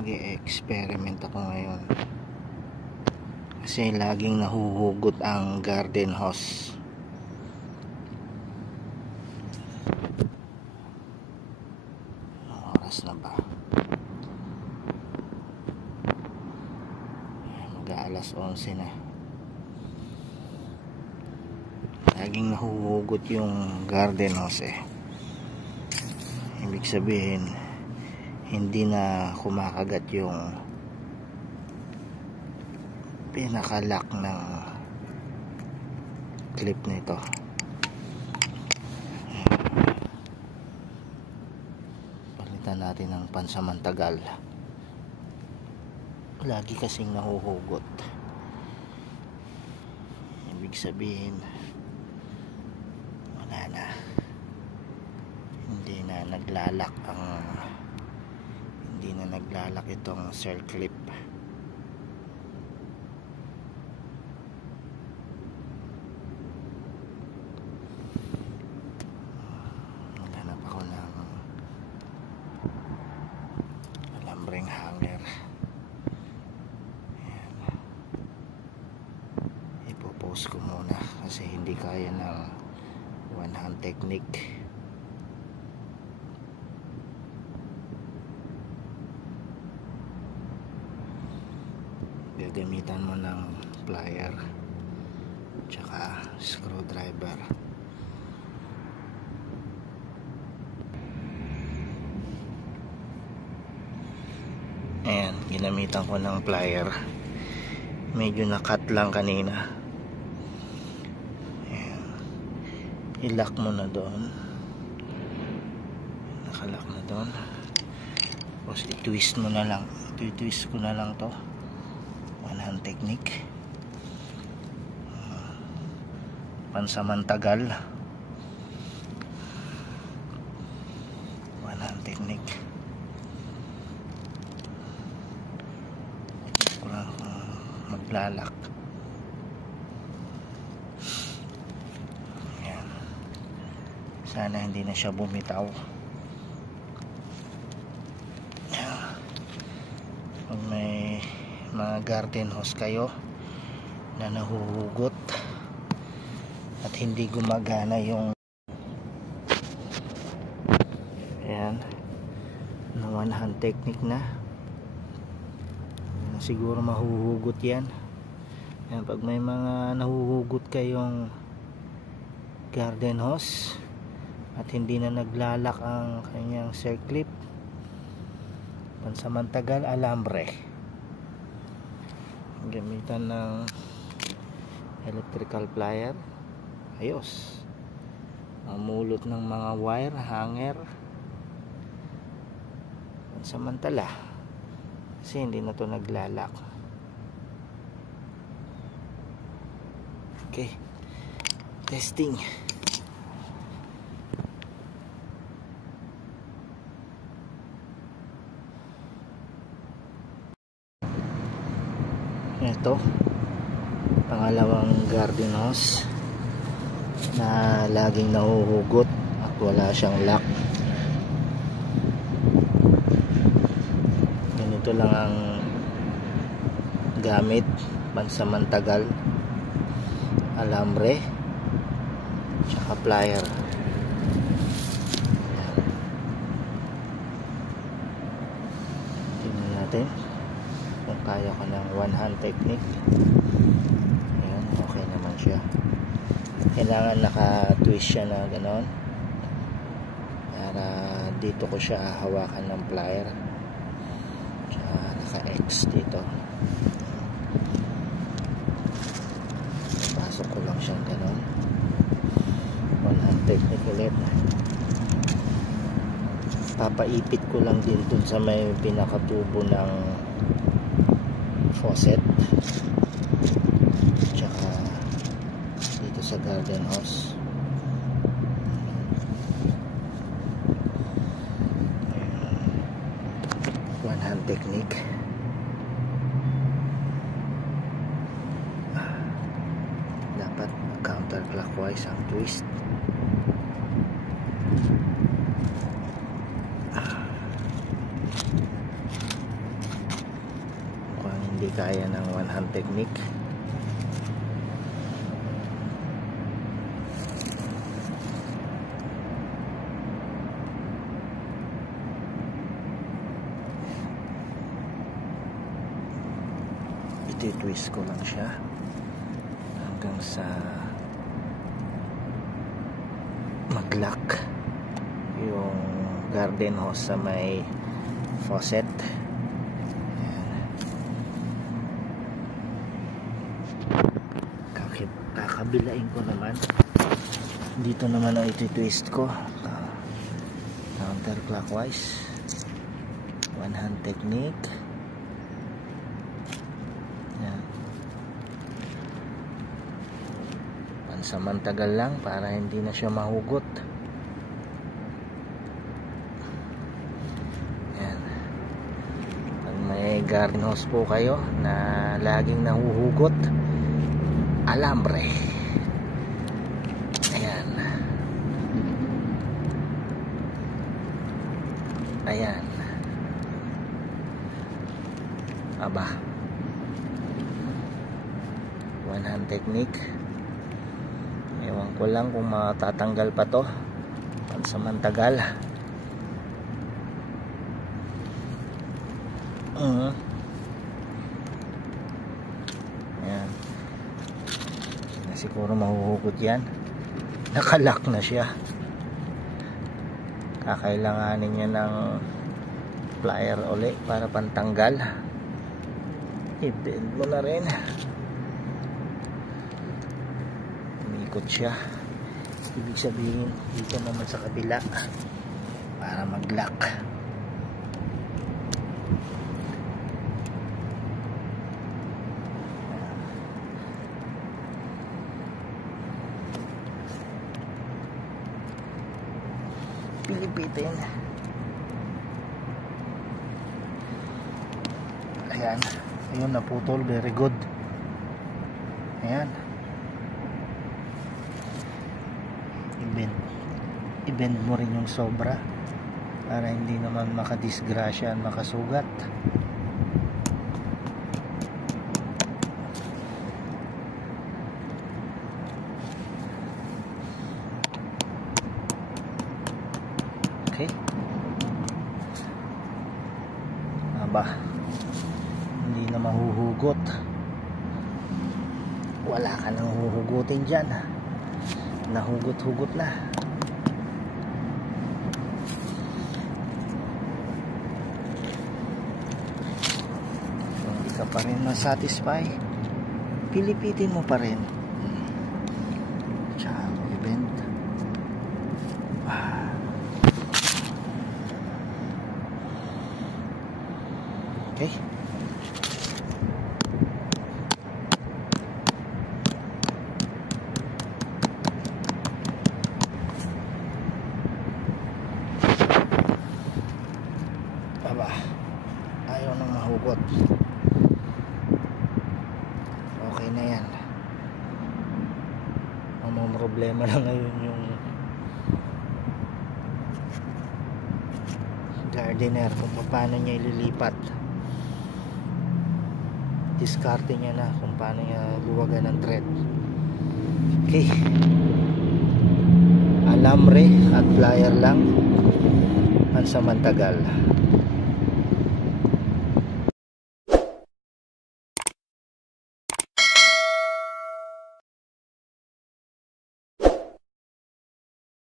Mag-i-experiment ako ngayon kasi laging nahuhugot ang garden hose. Anong oras na ba? Mag-aalas 11 na. Laging nahuhugot yung garden hose Ibig sabihin hindi na kumakagat yung pinaka-lock ng clip nito. Palitan natin ng pansamantagal. Lagi kasing nahuhugot. Ibig sabihin wala na, hindi na naglalak itong circlip. Naghanap ako ng alambreng hanger. Ayan. Ipopost ko muna kasi hindi kaya ng one hand technique. Gagamitan mo ng plier tsaka screwdriver. Ayan, ginamitan ko ng plier. Medyo na-cut lang kanina. Ayan. I-lock mo na doon. Nakalock na doon. Tapos i-twist mo na lang. I-twist ko na lang to. One hand technique. Pansamantagal. One hand technique. Kurang maglalak. Ayan. Sana hindi na siya bumitaw. Pag may mga garden hose kayo na nahuhugot at hindi gumagana yung ayan na one hand technique na, siguro mahuhugot yan. Ayan, pag may mga nahuhugot kayong garden hose at hindi na naglalak ang kanyang circlip, pansamantagal alambre. Gamitan ng electrical plier, ayos. Mamulot ng mga wire, hanger, pansamantala kasi hindi na to naglalak. Okay, testing. Ito, pangalawang garden hose na laging nahuhugot at wala siyang lock. Ganito lang ang gamit, pansamantagal, alambre tsaka plier. Tingnan natin kung kaya ko ng one hand technique. Ayan, okay naman siya. Kailangan naka-twist siya na ganon para dito ko siya hawakan ng plier, tsaka naka-X dito. Pasok ko lang siyang ganon. One hand technique ulit. Papaipit ko lang din dun sa may pinakatubo ng faucet tsaka dito sa garden hose. One hand technique. Dapat counterclockwise ang twist. hindi kaya ng one hand technique. Iti-twist ko lang siya hanggang sa mag-lock yung garden hose sa may faucet. Kakabilain ko naman dito naman ang iti-twist ko counterclockwise, one hand technique. Yan. Pansamantagal lang para hindi na siya mahugot. Yan. Pag may garden hose po kayo na laging nahuhugot, alambre, ayan, ayan, aba, one hand technique. Ewan ko lang kung matatanggal pa to pansamantagal. Ayan, siguro mahuhugot yan. Nakalock na siya. Kakailanganin niya ng plier uli para pantanggal. I-bend mo na rin. Umikot siya. Ibig sabihin dito naman sa kabila para mag-lock. Pilipitin. Ayan. Ayun, naputol. Very good. Ayan. I-bend mo rin yung sobra para hindi naman makadisgrasya at makasugat. Okay. Aba, hindi na mahuhugot. Wala ka nang huhugutin dyan. Nahugot-hugot na. Kung hindi ka pa rin na-satisfy, pilipitin mo pa rin. Tsaka i-bend. Okay. Aba, ayaw nang mahugot. Okay na yan. Ang problema na ngayon yung gardener, kung paano niya ililipat. Diskarte niya na kung paano niya luwagan ng thread. Okay. Alambre at plier lang pansamantagal.